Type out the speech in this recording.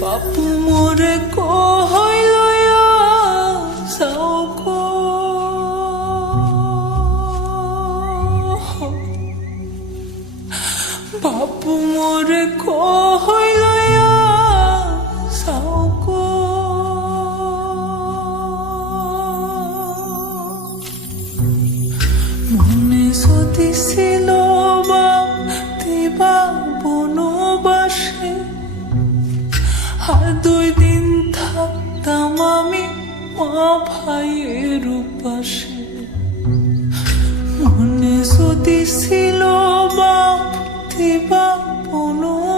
বাপু মোরে কই লইয়া যাও গো, বাপু মোরে কই লইয়া যাও গো। মনে যদি ছিল দিবা বনবাসে, আর 2 দিন থাকতাম আমি মা ভাইয়ের উপাসে। মনে যদি ছিল দিবা বনবাসে,